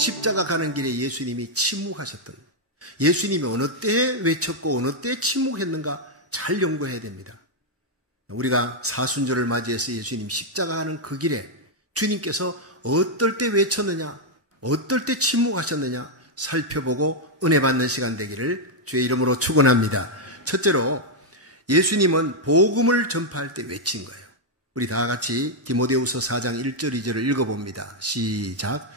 십자가 가는 길에 예수님이 침묵하셨던, 예수님이 어느 때에 외쳤고 어느 때에 침묵했는가 잘 연구해야 됩니다. 우리가 사순절을 맞이해서 예수님 십자가 가는 그 길에 주님께서 어떨 때 외쳤느냐, 어떨 때 침묵하셨느냐 살펴보고 은혜 받는 시간 되기를 주의 이름으로 축원합니다. 첫째로 예수님은 복음을 전파할 때 외친 거예요. 우리 다 같이 디모데후서 4장 1절 2절을 읽어봅니다. 시작.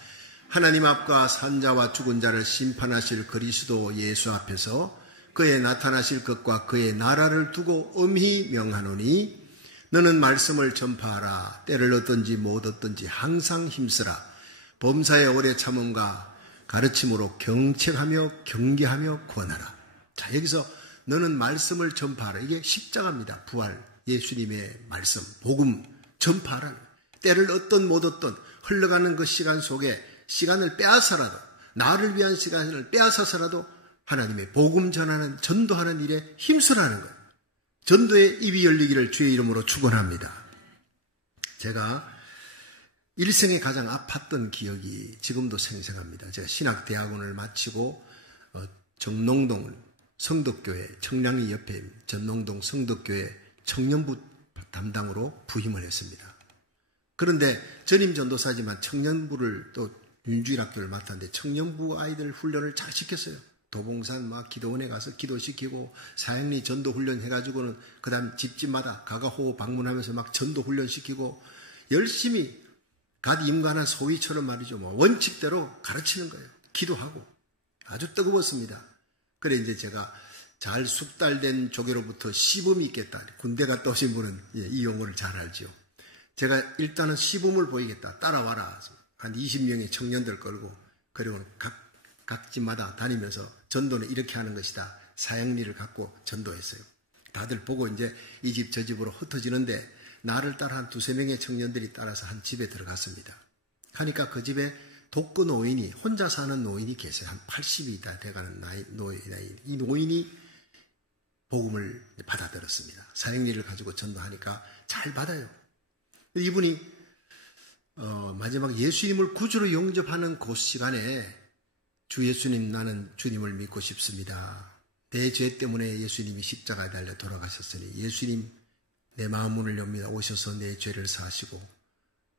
하나님 앞과 산자와 죽은 자를 심판하실 그리스도 예수 앞에서 그의 나타나실 것과 그의 나라를 두고 엄히 명하노니 너는 말씀을 전파하라. 때를 얻든지 못 얻든지 항상 힘쓰라. 범사의 오래 참음과 가르침으로 경책하며 경계하며 권하라. 자, 여기서 너는 말씀을 전파하라. 이게 십자가입니다. 부활, 예수님의 말씀, 복음 전파하라. 때를 얻든 못 얻든 흘러가는 그 시간 속에 시간을 빼앗아서라도, 나를 위한 시간을 빼앗아서라도 하나님의 복음 전하는, 전도하는 일에 힘쓰라는 거예요. 전도의 입이 열리기를 주의 이름으로 축원합니다. 제가 일생에 가장 아팠던 기억이 지금도 생생합니다. 제가 신학대학원을 마치고 정농동 성덕교회, 청량리 옆에 전농동 성덕교회 청년부 담당으로 부임을 했습니다. 그런데 전임 전도사지만 청년부를 또 윤주일학교를 맡았는데 청년부 아이들 훈련을 잘 시켰어요. 도봉산 막 기도원에 가서 기도시키고 사형리 전도 훈련 해가지고는 그 다음 집집마다 가가호호 방문하면서 막 전도 훈련 시키고 열심히 갓 임관한 소위처럼 말이죠. 뭐 원칙대로 가르치는 거예요. 기도하고 아주 뜨거웠습니다. 그래 이제 제가 잘 숙달된 조개로부터 시범이 있겠다. 군대 갔다 오신 분은 이 용어를 잘 알죠. 제가 일단은 시범을 보이겠다. 따라와라. 한 20명의 청년들 끌고 그리고 각 집마다 다니면서 전도는 이렇게 하는 것이다. 사형리를 갖고 전도했어요. 다들 보고 이제 이 집 저 집으로 흩어지는데 나를 따라 한 2-3명의 청년들이 따라서 한 집에 들어갔습니다. 하니까 그 집에 독거 노인이, 혼자 사는 노인이 계세요. 한 80이 다 돼가는 노인. 이 노인이 복음을 받아들였습니다. 사형리를 가지고 전도하니까 잘 받아요. 이분이 마지막 예수님을 구주로 영접하는 그 시간에 주 예수님, 나는 주님을 믿고 싶습니다. 내 죄 때문에 예수님이 십자가에 달려 돌아가셨으니 예수님 내 마음 문을 엽니다. 오셔서 내 죄를 사시고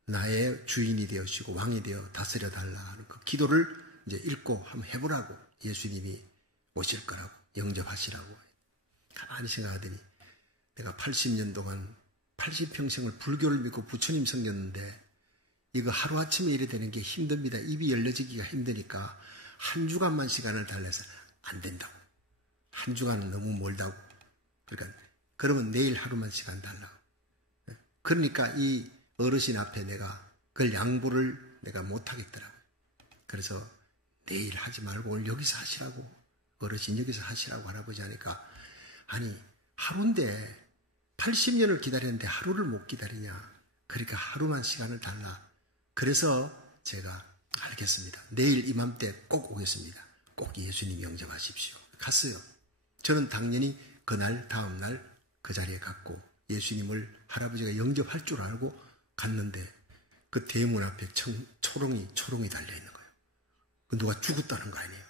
나의 주인이 되어시고 왕이 되어 다스려 달라 하는 그 기도를 이제 읽고 한번 해보라고, 예수님이 오실 거라고, 영접하시라고. 가만히 생각하더니 내가 80년 동안 80평생을 불교를 믿고 부처님 섬겼는데 이거 하루아침에 이래 되는 게 힘듭니다. 입이 열려지기가 힘드니까 한 주간만 시간을 달래서 안 된다고. 한 주간은 너무 멀다고. 그러니까 그러면 내일 하루만 시간 달라고. 그러니까 이 어르신 앞에 내가 그걸 양보를 내가 못하겠더라고요. 그래서 내일 하지 말고 오늘 여기서 하시라고, 어르신 여기서 하시라고 할아버지 하니까, 아니 하루인데 80년을 기다렸는데 하루를 못 기다리냐. 그러니까 하루만 시간을 달라. 그래서 제가 알겠습니다. 내일 이맘때 꼭 오겠습니다. 꼭 예수님 영접하십시오. 갔어요. 저는 당연히 그날 다음날 그 자리에 갔고 예수님을 할아버지가 영접할 줄 알고 갔는데 그 대문 앞에 초롱이 달려있는 거예요. 그 누가 죽었다는 거 아니에요.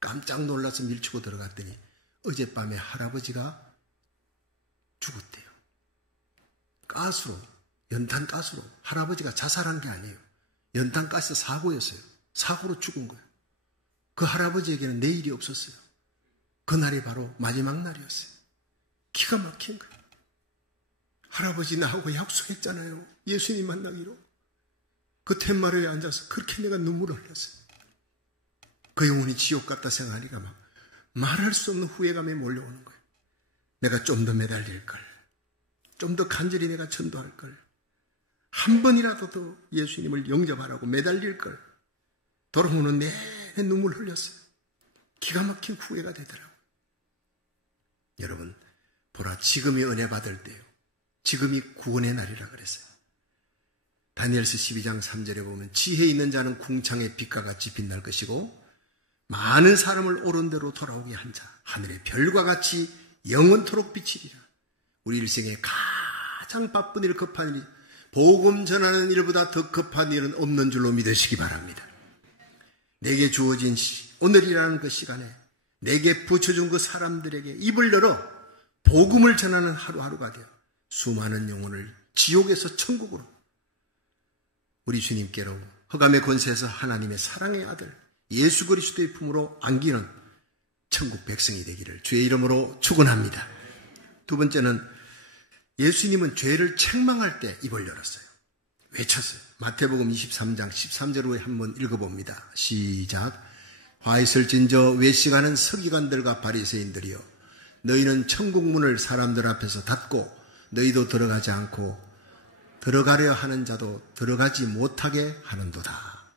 깜짝 놀라서 밀치고 들어갔더니 어젯밤에 할아버지가 죽었대요. 가스로, 연탄가스로. 할아버지가 자살한 게 아니에요. 연탄가스 사고였어요. 사고로 죽은 거예요. 그 할아버지에게는 내일이 없었어요. 그날이 바로 마지막 날이었어요. 기가 막힌 거예요. 할아버지 나하고 약속했잖아요. 예수님 만나기로. 그 툇마루에 앉아서 그렇게 내가 눈물을 흘렸어요. 그 영혼이 지옥 갔다 생각하니까 막 말할 수 없는 후회감에 몰려오는 거예요. 내가 좀 더 매달릴 걸. 좀 더 간절히 내가 전도할 걸. 한 번이라도 더 예수님을 영접하라고 매달릴 걸. 돌아오는 내내 눈물 흘렸어요. 기가 막힌 후회가 되더라고요. 여러분, 보라, 지금이 은혜 받을 때요. 지금이 구원의 날이라 그랬어요. 다니엘서 12장 3절에 보면 지혜 있는 자는 궁창의 빛과 같이 빛날 것이고 많은 사람을 옳은 대로 돌아오게 한 자, 하늘의 별과 같이 영원토록 비치리라. 우리 일생에 가장 바쁜 일, 급한 일, 복음 전하는 일보다 더 급한 일은 없는 줄로 믿으시기 바랍니다. 내게 주어진 오늘이라는 그 시간에 내게 붙여준 그 사람들에게 입을 열어 복음을 전하는 하루하루가 되어 수많은 영혼을 지옥에서 천국으로 우리 주님께로 흑암의 권세에서 하나님의 사랑의 아들 예수 그리스도의 품으로 안기는 천국 백성이 되기를 주의 이름으로 축원합니다. 두 번째는 예수님은 죄를 책망할 때 입을 열었어요. 외쳤어요. 마태복음 23장 13절로 한번 읽어봅니다. 시작. 화 있을진저 외식하는 서기관들과 바리새인들이여 너희는 천국문을 사람들 앞에서 닫고 너희도 들어가지 않고 들어가려 하는 자도 들어가지 못하게 하는도다.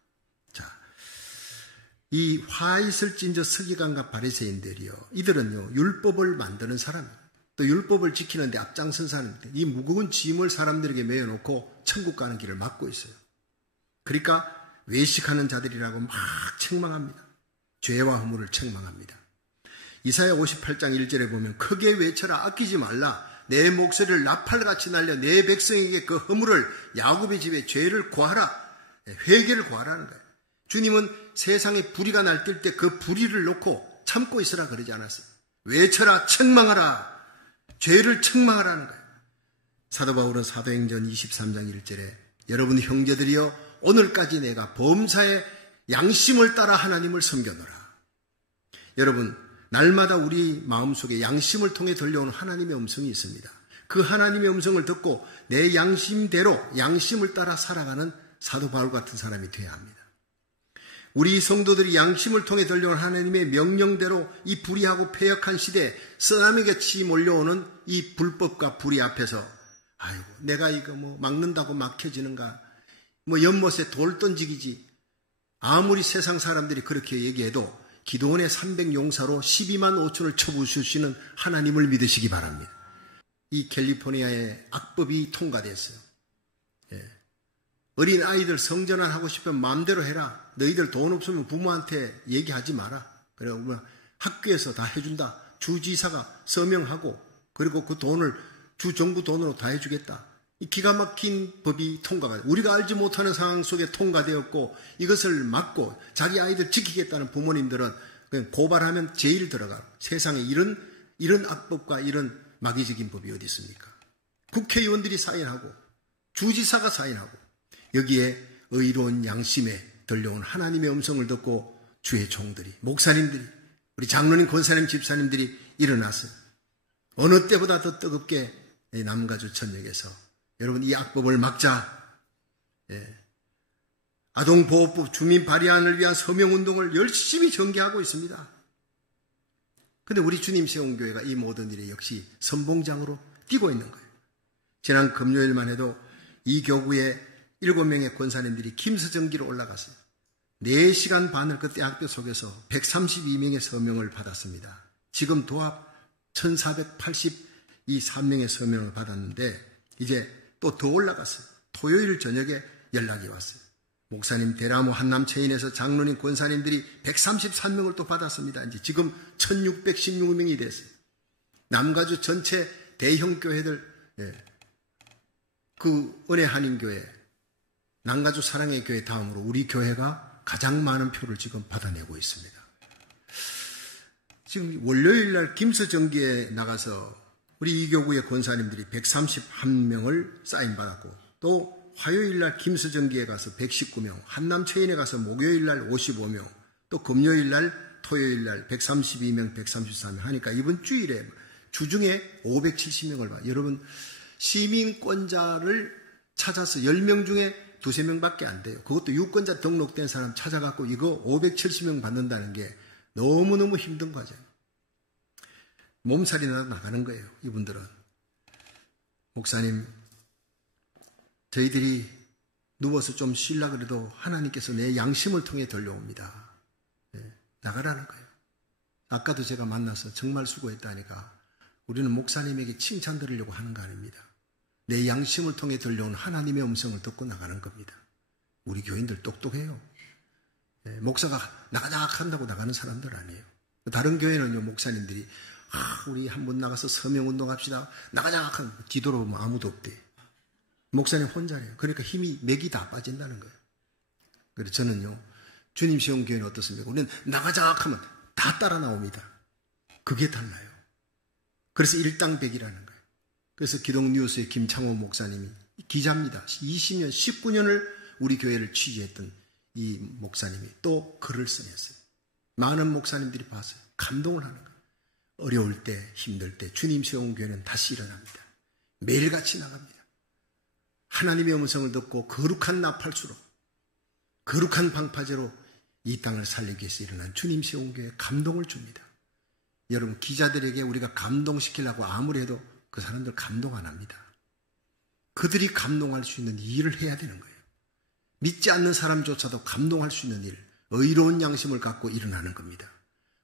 자, 이 화 있을진저 서기관과 바리새인들이요 이들은요 율법을 만드는 사람, 또 율법을 지키는데 앞장선 사람들, 이 무거운 짐을 사람들에게 메어놓고 천국 가는 길을 막고 있어요. 그러니까 외식하는 자들이라고 막 책망합니다. 죄와 허물을 책망합니다. 이사야 58장 1절에 보면 크게 외쳐라 아끼지 말라 내 목소리를 나팔같이 날려 내 백성에게 그 허물을 야곱의 집에 죄를 고하라 회개를 고하라는 거예요. 주님은 세상에 불의가 날뛸 때 그 불의를 놓고 참고 있으라 그러지 않았어요. 외쳐라 책망하라 죄를 책망하라는 거예요. 사도 바울은 사도행전 23장 1절에 여러분 형제들이여 오늘까지 내가 범사의 양심을 따라 하나님을 섬겨노라. 여러분 날마다 우리 마음속에 양심을 통해 들려오는 하나님의 음성이 있습니다. 그 하나님의 음성을 듣고 내 양심대로 양심을 따라 살아가는 사도 바울 같은 사람이 되어야 합니다. 우리 성도들이 양심을 통해 들려오는 하나님의 명령대로 이 불의하고 패역한 시대에 쓰나미가 치 몰려오는 이 불법과 불의 앞에서 아이고 내가 이거 뭐 막는다고 막혀지는가 뭐 연못에 돌 던지기지 아무리 세상 사람들이 그렇게 얘기해도 기도원의 300용사로 12만 5천을 쳐부수시는 하나님을 믿으시기 바랍니다. 이 캘리포니아의 악법이 통과됐어요. 예. 어린 아이들 성전환 하고 싶으면 마음대로 해라. 너희들 돈 없으면 부모한테 얘기하지 마라. 그리고 뭐 학교에서 다 해준다. 주지사가 서명하고 그리고 그 돈을 주정부 돈으로 다 해주겠다. 이 기가 막힌 법이 통과가 우리가 알지 못하는 상황 속에 통과되었고 이것을 막고 자기 아이들 지키겠다는 부모님들은 그냥 고발하면 제일 들어가. 세상에 이런 악법과 이런 마귀적인 법이 어디 있습니까? 국회의원들이 사인하고 주지사가 사인하고 여기에 의로운 양심에 들려온 하나님의 음성을 듣고 주의 종들이 목사님들이 우리 장로님 권사님 집사님들이 일어났어요. 어느 때보다 더 뜨겁게 남가주 천역에서 여러분 이 악법을 막자. 예. 아동보호법 주민 발의안을 위한 서명운동을 열심히 전개하고 있습니다. 그런데 우리 주님 세운 교회가 이 모든 일에 역시 선봉장으로 뛰고 있는 거예요. 지난 금요일만 해도 이 교구에 7명의 권사님들이 김서정기로 올라갔어요. 4시간 반을 그때 학교 속에서 132명의 서명을 받았습니다. 지금 도합 1483명의 서명을 받았는데 이제 또 더 올라갔어요. 토요일 저녁에 연락이 왔어요. 목사님 대나무 한남체인에서 장로님 권사님들이 133명을 또 받았습니다. 이제 지금 1616명이 됐어요. 남가주 전체 대형 교회들, 그 은혜 한인교회, 남가주 사랑의 교회 다음으로 우리 교회가 가장 많은 표를 지금 받아내고 있습니다. 지금 월요일 날 김서정기에 나가서 우리 이교구의 권사님들이 131명을 사인받았고 또 화요일 날 김서정기에 가서 119명, 한남체인에 가서 목요일 날 55명, 또 금요일 날 토요일 날 132명, 133명 하니까 이번 주일에 주중에 570명을 봐. 여러분 시민권자를 찾아서 10명 중에 2~3명밖에 안 돼요. 그것도 유권자 등록된 사람 찾아갖고 이거 570명 받는다는 게 너무너무 힘든 과정. 몸살이 나가는 거예요. 이분들은. 목사님, 저희들이 누워서 좀 쉬려고 그래도 하나님께서 내 양심을 통해 들려옵니다. 나가라는 거예요. 아까도 제가 만나서 정말 수고했다니까 우리는 목사님에게 칭찬 드리려고 하는 거 아닙니다. 내 양심을 통해 들려온 하나님의 음성을 듣고 나가는 겁니다. 우리 교인들 똑똑해요. 목사가 나가자 한다고 나가는 사람들 아니에요. 다른 교회는요, 목사님들이 우리 한번 나가서 서명운동합시다. 나가자 하면 뒤돌아보면 아무도 없대. 목사님 혼자래요. 그러니까 힘이 맥이 다 빠진다는 거예요. 그래서 저는요, 주님 세운 교회는 어떻습니까? 우리는 나가자 하면 다 따라 나옵니다. 그게 달라요. 그래서 일당백이라는 거예요. 그래서 기독뉴스의 김창호 목사님이 기자입니다. 20년, 19년을 우리 교회를 취재했던 이 목사님이 또 글을 써냈어요. 많은 목사님들이 봤어요. 감동을 하는 거예요. 어려울 때, 힘들 때 주님 세운 교회는 다시 일어납니다. 매일같이 나갑니다. 하나님의 음성을 듣고 거룩한 나팔수로, 거룩한 방파제로 이 땅을 살리기 위해서 일어난 주님 세운 교회에 감동을 줍니다. 여러분, 기자들에게 우리가 감동시키려고 아무리 해도 그 사람들 감동 안 합니다. 그들이 감동할 수 있는 일을 해야 되는 거예요. 믿지 않는 사람조차도 감동할 수 있는 일, 의로운 양심을 갖고 일어나는 겁니다.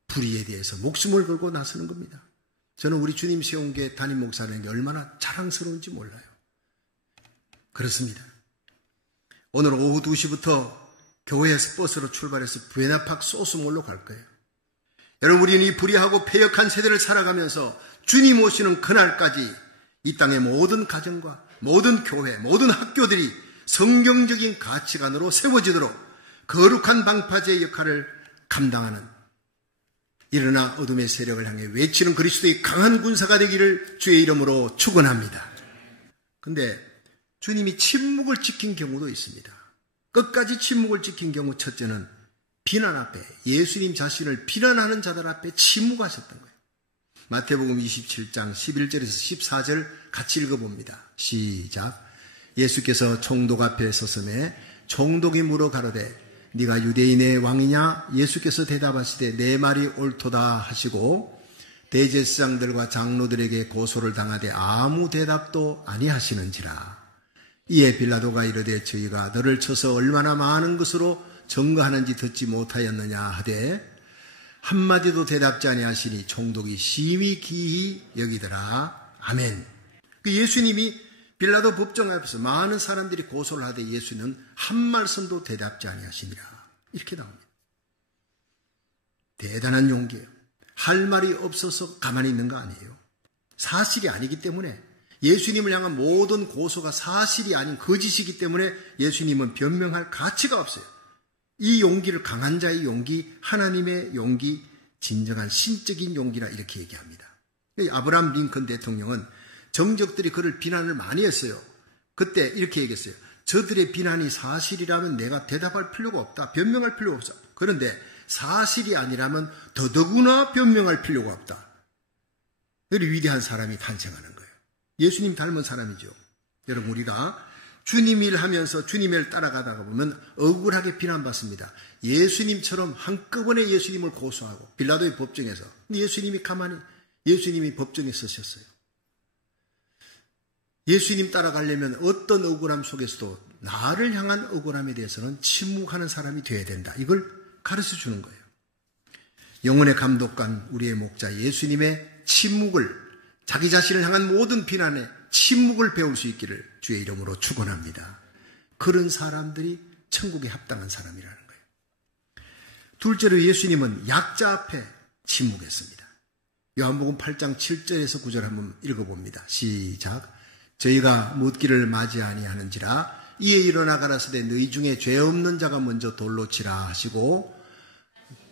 불의에 대해서 목숨을 걸고 나서는 겁니다. 저는 우리 주님 세운 교회 담임 목사님에게 얼마나 자랑스러운지 몰라요. 그렇습니다. 오늘 오후 2시부터 교회에서 버스로 출발해서 부에나팍 소스몰로 갈 거예요. 여러분, 우리는 이 불의하고 패역한 세대를 살아가면서 주님 오시는 그날까지 이 땅의 모든 가정과 모든 교회, 모든 학교들이 성경적인 가치관으로 세워지도록 거룩한 방파제의 역할을 감당하는, 일어나 어둠의 세력을 향해 외치는 그리스도의 강한 군사가 되기를 주의 이름으로 축원합니다. 근데 주님이 침묵을 지킨 경우도 있습니다. 끝까지 침묵을 지킨 경우, 첫째는 비난 앞에, 예수님 자신을 비난하는 자들 앞에 침묵하셨던 거예요. 마태복음 27장 11절에서 14절 같이 읽어봅니다. 시작. 예수께서 총독 앞에 서서매 총독이 물어 가로되 네가 유대인의 왕이냐? 예수께서 대답하시되 내 말이 옳도다 하시고 대제사장들과 장로들에게 고소를 당하되 아무 대답도 아니하시는지라. 이에 빌라도가 이르되 저희가 너를 쳐서 얼마나 많은 것으로 증거하는지 듣지 못하였느냐 하되 한마디도 대답지 아니하시니 총독이 심히 기이 여기더라. 아멘. 그 예수님이 빌라도 법정 앞에서 많은 사람들이 고소를 하되 예수는 한 말씀도 대답지 아니하시니라. 이렇게 나옵니다. 대단한 용기예요. 할 말이 없어서 가만히 있는 거 아니에요. 사실이 아니기 때문에, 예수님을 향한 모든 고소가 사실이 아닌 거짓이기 때문에 예수님은 변명할 가치가 없어요. 이 용기를, 강한 자의 용기, 하나님의 용기, 진정한 신적인 용기라 이렇게 얘기합니다. 아브라함 링컨 대통령은 정적들이 그를 비난을 많이 했어요. 그때 이렇게 얘기했어요. 저들의 비난이 사실이라면 내가 대답할 필요가 없다. 변명할 필요가 없어. 그런데 사실이 아니라면 더더구나 변명할 필요가 없다. 그리 위대한 사람이 탄생하는 거예요. 예수님 닮은 사람이죠. 여러분, 우리가 주님 일하면서 주님 일 따라가다가 보면 억울하게 비난받습니다. 예수님처럼 한꺼번에 예수님을 고소하고 빌라도의 법정에서, 예수님이 예수님이 법정에 서셨어요. 예수님 따라가려면 어떤 억울함 속에서도 나를 향한 억울함에 대해서는 침묵하는 사람이 되어야 된다. 이걸 가르쳐 주는 거예요. 영혼의 감독관, 우리의 목자 예수님의 침묵을, 자기 자신을 향한 모든 비난에 침묵을 배울 수 있기를 주의 이름으로 축원합니다. 그런 사람들이 천국에 합당한 사람이라는 거예요. 둘째로 예수님은 약자 앞에 침묵했습니다. 요한복음 8장 7절에서 9절 한번 읽어봅니다. 시작. 저희가 묻기를 맞이 아니하는지라 이에 일어나 가라사대 너희 중에 죄 없는 자가 먼저 돌로 치라 하시고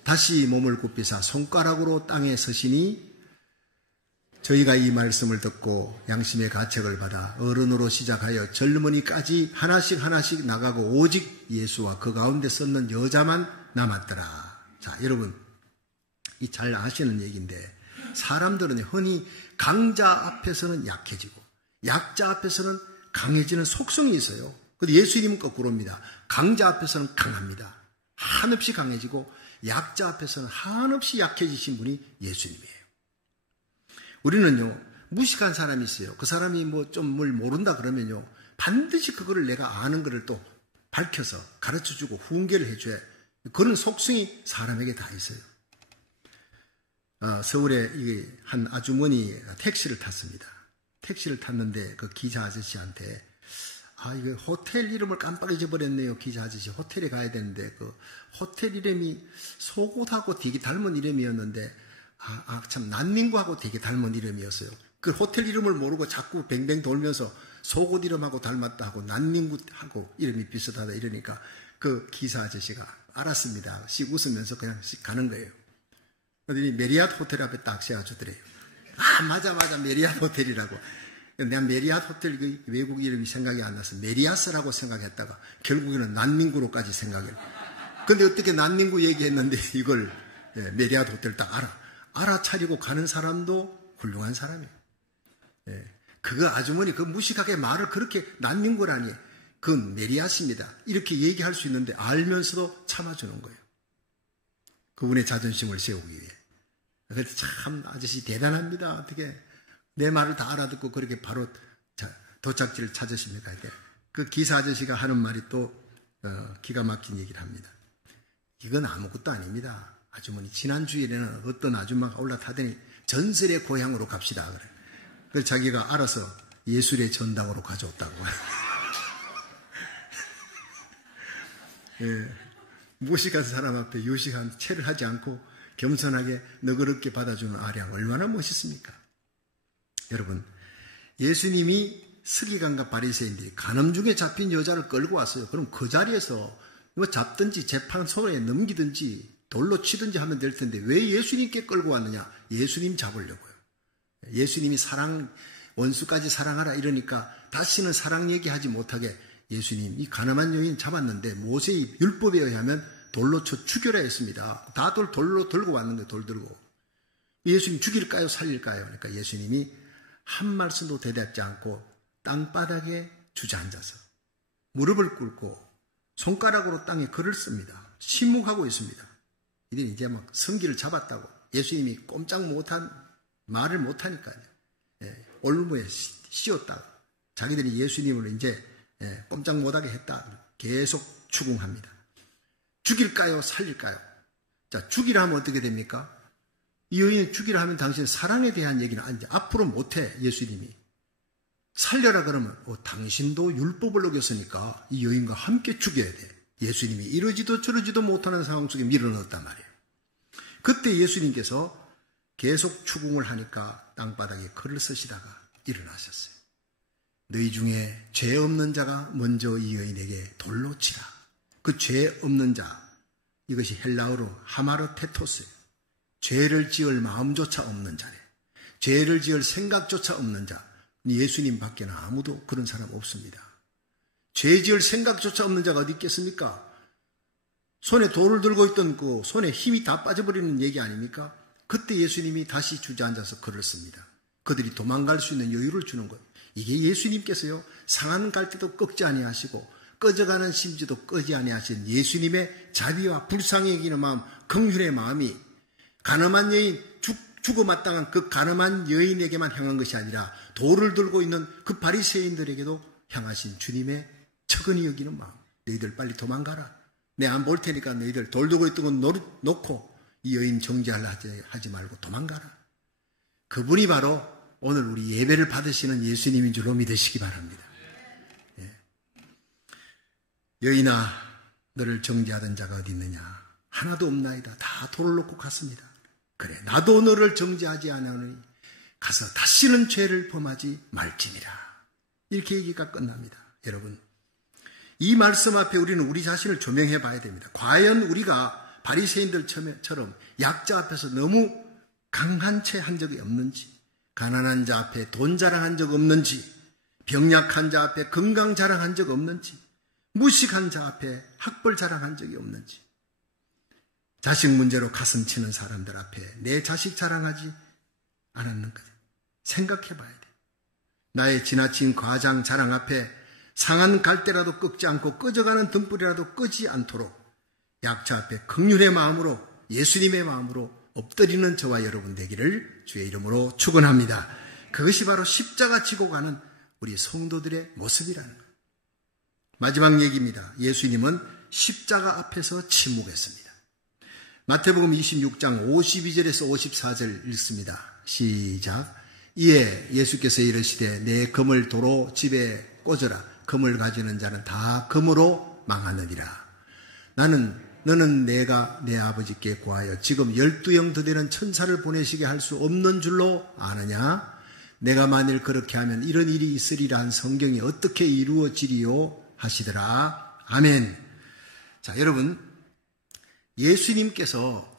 다시 몸을 굽히사 손가락으로 땅에 서시니 저희가 이 말씀을 듣고 양심의 가책을 받아 어른으로 시작하여 젊은이까지 하나씩 나가고 오직 예수와 그 가운데 섰는 여자만 남았더라. 자, 여러분, 이 잘 아시는 얘기인데 사람들은 흔히 강자 앞에서는 약해지고 약자 앞에서는 강해지는 속성이 있어요. 근데 예수님은 거꾸로입니다. 강자 앞에서는 강합니다. 한없이 강해지고 약자 앞에서는 한없이 약해지신 분이 예수님이에요. 우리는요, 무식한 사람이 있어요. 그 사람이 뭐 좀 뭘 모른다 그러면요, 반드시 그거를 내가 아는 거를 또 밝혀서 가르쳐주고 훈계를 해줘야, 그런 속성이 사람에게 다 있어요. 서울에 한 아주머니 택시를 탔습니다. 택시를 탔는데 그 기자 아저씨한테 이거 호텔 이름을 깜빡 잊어버렸네요. 기자 아저씨 호텔에 가야 되는데 그 호텔 이름이 속옷하고 되게 닮은 이름이었는데 참 난민구하고 되게 닮은 이름이었어요. 그 호텔 이름을 모르고 자꾸 뱅뱅 돌면서 속옷 이름하고 닮았다 하고 난민구하고 이름이 비슷하다 이러니까 그 기사 아저씨가 알았습니다. 씩 웃으면서 그냥 씩 가는 거예요. 그러더니 메리앗 호텔 앞에 딱 세워주더래요. 아, 맞아. 메리앗 호텔이라고. 내가 메리앗 호텔 그 외국 이름이 생각이 안 나서 메리아스라고 생각했다가 결국에는 난닝구로까지 생각해요. 근데 어떻게 난닝구 얘기했는데 이걸 메리앗 호텔 딱 알아차리고 가는 사람도 훌륭한 사람이에요. 그거 아주머니 그 무식하게 말을 그렇게 난닝구라니 그건 메리아스입니다. 이렇게 얘기할 수 있는데 알면서도 참아주는 거예요. 그분의 자존심을 세우기 위해. 그래서 참 아저씨 대단합니다. 어떻게 내 말을 다 알아듣고 그렇게 바로 도착지를 찾으십니까? 그 기사 아저씨가 하는 말이 또 기가 막힌 얘기를 합니다. 이건 아무것도 아닙니다. 아주머니 지난 주일에는 어떤 아줌마가 올라타더니 전설의 고향으로 갑시다 그래. 그래서 자기가 알아서 예술의 전당으로 가져왔다고. 무식한 사람 앞에 유식한 체를 하지 않고 겸손하게 너그럽게 받아주는 아량 얼마나 멋있습니까? 여러분, 예수님이 서기관과 바리새인들이 간음 중에 잡힌 여자를 끌고 왔어요. 그럼 그 자리에서 뭐 잡든지 재판소에 넘기든지 돌로 치든지 하면 될 텐데 왜 예수님께 끌고 왔느냐? 예수님 잡으려고요. 예수님이 원수까지 사랑하라 이러니까 다시는 사랑 얘기하지 못하게 예수님 이 가늠한 여인 잡았는데 모세의 율법에 의하면 돌로 쳐 죽여라 했습니다. 다 돌로 들고 왔는데 돌 들고. 예수님 죽일까요? 살릴까요? 그러니까 예수님이 한 말씀도 대답지 않고 땅바닥에 주저앉아서 무릎을 꿇고 손가락으로 땅에 글을 씁니다. 침묵하고 있습니다. 이들이 이제 막 성기를 잡았다고. 예수님이 꼼짝 못한 말을 못하니까요. 올무에 씌웠다고. 자기들이 예수님을 이제 꼼짝 못하게 했다. 계속 추궁합니다. 죽일까요? 살릴까요? 자, 죽이라 하면 어떻게 됩니까? 이 여인이 죽이라 하면 당신의 사랑에 대한 얘기는 아니지. 앞으로 못해, 예수님이. 살려라 그러면, 당신도 율법을 어겼으니까 이 여인과 함께 죽여야 돼. 예수님이 이러지도 저러지도 못하는 상황 속에 밀어넣었단 말이에요. 그때 예수님께서 계속 추궁을 하니까 땅바닥에 글을 쓰시다가 일어나셨어요. 너희 중에 죄 없는 자가 먼저 이 여인에게 돌로 치라. 그 죄 없는 자, 이것이 헬라어로 하마르테토스예요. 죄를 지을 마음조차 없는 자래. 죄를 지을 생각조차 없는 자. 예수님 밖에는 아무도 그런 사람 없습니다. 죄 지을 생각조차 없는 자가 어디 있겠습니까? 손에 돌을 들고 있던 그 손에 힘이 다 빠져버리는 얘기 아닙니까? 그때 예수님이 다시 주저앉아서 글을 씁니다. 그들이 도망갈 수 있는 여유를 주는 거예요. 이게 예수님께서요, 상한 갈대도 꺾지 아니하시고 꺼져가는 심지도 끄지 아니하신 예수님의 자비와 불쌍히 여기는 마음, 긍휼의 마음이 가늠한 여인, 죽어마땅한 그 가늠한 여인에게만 향한 것이 아니라 돌을 들고 있는 그 바리새인들에게도 향하신 주님의 척은히 여기는 마음. 너희들 빨리 도망가라. 내 안 볼 테니까 너희들 돌 들고 있던 건 놓고 이 여인 정죄하려 하지 말고 도망가라. 그분이 바로 오늘 우리 예배를 받으시는 예수님인 줄로 믿으시기 바랍니다. 여인아, 너를 정죄하던 자가 어디 있느냐? 하나도 없나이다. 다 돌을 놓고 갔습니다. 그래, 나도 너를 정죄하지 않으니 가서 다시는 죄를 범하지 말지니라. 이렇게 얘기가 끝납니다. 여러분, 이 말씀 앞에 우리는 우리 자신을 조명해 봐야 됩니다. 과연 우리가 바리새인들처럼 약자 앞에서 너무 강한 채 한 적이 없는지, 가난한 자 앞에 돈 자랑한 적 없는지, 병약한 자 앞에 건강 자랑한 적 없는지, 무식한 자 앞에 학벌 자랑한 적이 없는지, 자식 문제로 가슴 치는 사람들 앞에 내 자식 자랑하지 않았는가 생각해 봐야 돼. 나의 지나친 과장 자랑 앞에 상한 갈대라도 꺾지 않고 꺼져가는 등불이라도 끄지 않도록 약자 앞에 긍휼의 마음으로, 예수님의 마음으로 엎드리는 저와 여러분 되기를 주의 이름으로 축원합니다. 그것이 바로 십자가 지고 가는 우리 성도들의 모습이라는 거예요. 마지막 얘기입니다. 예수님은 십자가 앞에서 침묵했습니다. 마태복음 26장 52절에서 54절 읽습니다. 시작. 이에 예수께서 이르시되 내 금을 도로 집에 꽂으라. 금을 가지는 자는 다 금으로 망하느니라. 너는 내가 내 아버지께 구하여 지금 12영 더 되는 천사를 보내시게 할 수 없는 줄로 아느냐? 내가 만일 그렇게 하면 이런 일이 있으리라 한 성경이 어떻게 이루어지리요? 하시더라. 아멘. 자, 여러분, 예수님께서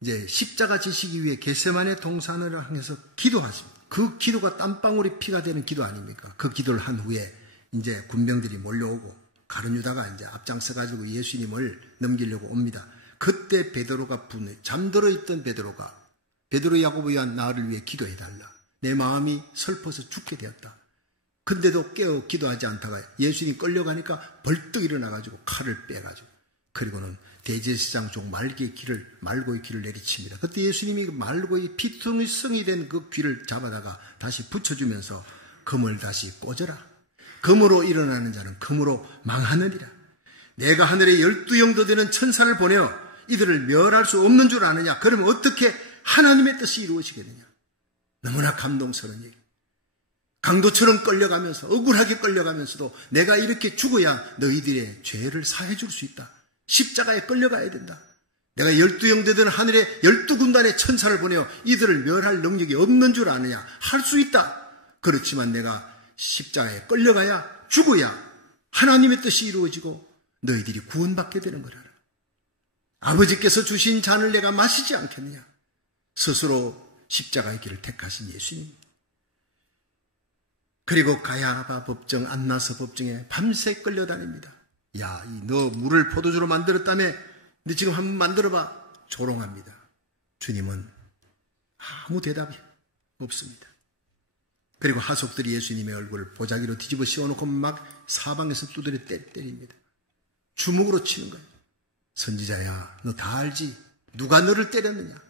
이제 십자가 지시기 위해 겟세마네 동산을 향해서 기도하십니다. 그 기도가 땀방울이 피가 되는 기도 아닙니까? 그 기도를 한 후에 이제 군병들이 몰려오고 가룟 유다가 이제 앞장서 가지고 예수님을 넘기려고 옵니다. 그때 베드로가 잠들어 있던 베드로 야고보 요한 나를 위해 기도해 달라. 내 마음이 슬퍼서 죽게 되었다. 근데도 깨어 기도하지 않다가 예수님 끌려가니까 벌떡 일어나가지고 칼을 빼가지고 그리고는 대제사장 종 말고의 귀를 내리칩니다. 그때 예수님이 말고의 피투성이 된 그 귀를 잡아다가 다시 붙여주면서 금을 다시 꽂아라. 금으로 일어나는 자는 금으로 망하느니라. 내가 하늘에 12영도 되는 천사를 보내어 이들을 멸할 수 없는 줄 아느냐. 그러면 어떻게 하나님의 뜻이 이루어지겠느냐. 너무나 감동스러운 얘기. 강도처럼 끌려가면서 억울하게 끌려가면서도 내가 이렇게 죽어야 너희들의 죄를 사해줄 수 있다. 십자가에 끌려가야 된다. 내가 12영대 되는 하늘에 12군단의 천사를 보내어 이들을 멸할 능력이 없는 줄 아느냐. 할 수 있다. 그렇지만 내가 십자가에 끌려가야 죽어야 하나님의 뜻이 이루어지고 너희들이 구원받게 되는 거라. 아버지께서 주신 잔을 내가 마시지 않겠느냐. 스스로 십자가의 길을 택하신 예수님. 그리고 가야바 법정, 안나서 법정에 밤새 끌려다닙니다. 야, 너 물을 포도주로 만들었다며? 근데 지금 한번 만들어봐. 조롱합니다. 주님은 아무 대답이 없습니다. 그리고 하속들이 예수님의 얼굴을 보자기로 뒤집어 씌워놓고 막 사방에서 두드려 때립니다. 주먹으로 치는 거예요. 선지자야, 너 다 알지? 누가 너를 때렸느냐?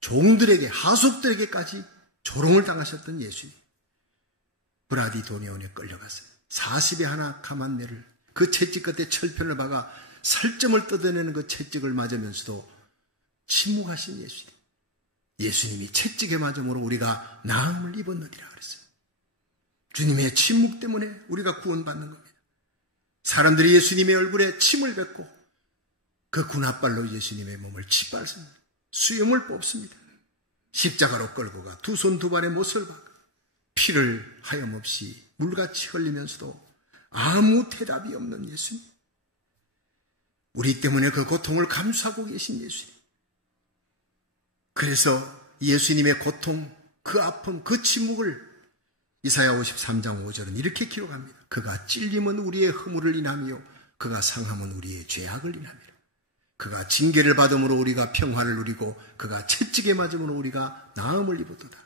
종들에게, 하속들에게까지 조롱을 당하셨던 예수님. 브라디도니온에 끌려갔어요. 40에 하나 감한 매를 그 채찍 끝에 철편을 박아 살점을 뜯어내는 그 채찍을 맞으면서도 침묵하신 예수님. 예수님이 채찍에 맞음으로 우리가 나음을 입었느니라 그랬어요. 주님의 침묵 때문에 우리가 구원받는 겁니다. 사람들이 예수님의 얼굴에 침을 뱉고 그 군합발로 예수님의 몸을 짓밟습니다. 수염을 뽑습니다. 십자가로 끌고 가 두 손 두 발에 못을 박아 피를 하염없이 물같이 흘리면서도 아무 대답이 없는 예수님. 우리 때문에 그 고통을 감수하고 계신 예수님. 그래서 예수님의 고통, 그 아픔, 그 침묵을 이사야 53장 5절은 이렇게 기록합니다. 그가 찔림은 우리의 허물을 인하며 그가 상함은 우리의 죄악을 인하며 그가 징계를 받음으로 우리가 평화를 누리고 그가 채찍에 맞음으로 우리가 나음을 입었도다.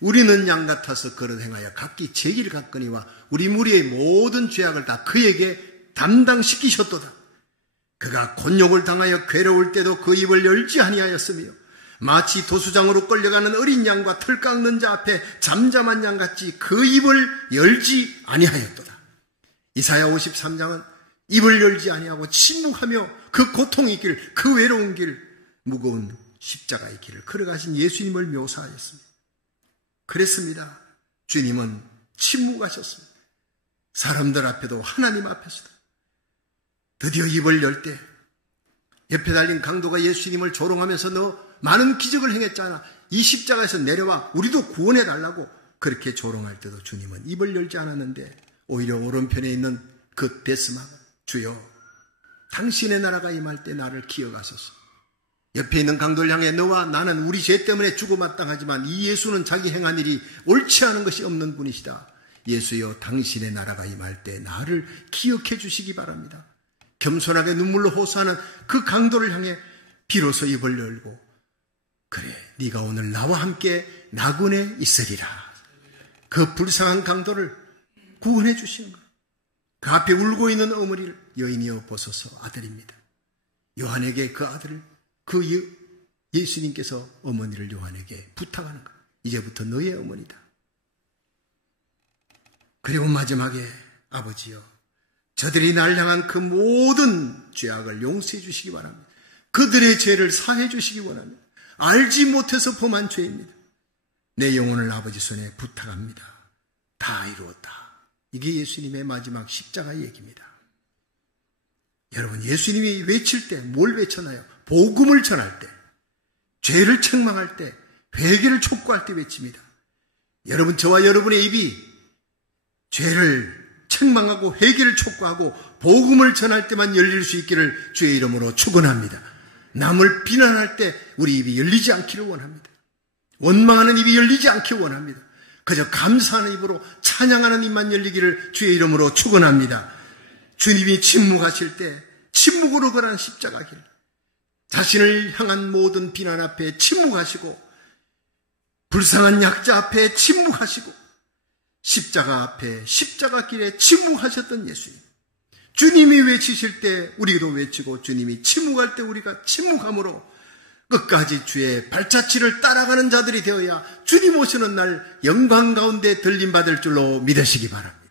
우리는 양 같아서 그릇 행하여 각기 제 길을 갔거니와 우리 무리의 모든 죄악을 다 그에게 담당시키셨도다. 그가 곤욕을 당하여 괴로울 때도 그 입을 열지 아니하였으며 마치 도수장으로 끌려가는 어린 양과 털 깎는 자 앞에 잠잠한 양같이 그 입을 열지 아니하였도다. 이사야 53장은 입을 열지 아니하고 침묵하며 그 고통의 길, 그 외로운 길, 무거운 십자가의 길을 걸어가신 예수님을 묘사하였습니다. 그랬습니다. 주님은 침묵하셨습니다. 사람들 앞에도 하나님 앞에서도. 드디어 입을 열 때 옆에 달린 강도가 예수님을 조롱하면서 너 많은 기적을 행했잖아. 이 십자가에서 내려와 우리도 구원해달라고 그렇게 조롱할 때도 주님은 입을 열지 않았는데 오히려 오른편에 있는 그 데스마가 주여 당신의 나라가 임할 때 나를 기억하소서. 옆에 있는 강도를 향해 너와 나는 우리 죄 때문에 죽어마땅하지만 이 예수는 자기 행한 일이 옳지 않은 것이 없는 분이시다. 예수여 당신의 나라가 임할 때 나를 기억해 주시기 바랍니다. 겸손하게 눈물로 호소하는 그 강도를 향해 비로소 입을 열고 그래 네가 오늘 나와 함께 낙원에 있으리라. 그 불쌍한 강도를 구원해 주시는 거예요. 그 앞에 울고 있는 어머니를 여인이여 보소서 아들입니다. 요한에게 그 아들을 그 예수님께서 어머니를 요한에게 부탁하는 거예요. 이제부터 너의 어머니다. 그리고 마지막에 아버지여 저들이 날 향한 그 모든 죄악을 용서해 주시기 바랍니다. 그들의 죄를 사해 주시기 원합니다. 알지 못해서 범한 죄입니다. 내 영혼을 아버지 손에 부탁합니다. 다 이루었다. 이게 예수님의 마지막 십자가의 얘기입니다. 여러분 예수님이 외칠 때 뭘 외쳤나요? 복음을 전할 때, 죄를 책망할 때, 회개를 촉구할 때 외칩니다. 여러분 저와 여러분의 입이 죄를 책망하고 회개를 촉구하고 복음을 전할 때만 열릴 수 있기를 주의 이름으로 축원합니다. 남을 비난할 때 우리 입이 열리지 않기를 원합니다. 원망하는 입이 열리지 않기를 원합니다. 그저 감사하는 입으로 찬양하는 입만 열리기를 주의 이름으로 축원합니다. 주님이 침묵하실 때 침묵으로 걸은 십자가 길, 자신을 향한 모든 비난 앞에 침묵하시고 불쌍한 약자 앞에 침묵하시고 십자가 앞에 십자가 길에 침묵하셨던 예수님, 주님이 외치실 때 우리도 외치고 주님이 침묵할 때 우리가 침묵함으로 끝까지 주의 발자취를 따라가는 자들이 되어야 주님 오시는 날 영광 가운데 들림받을 줄로 믿으시기 바랍니다.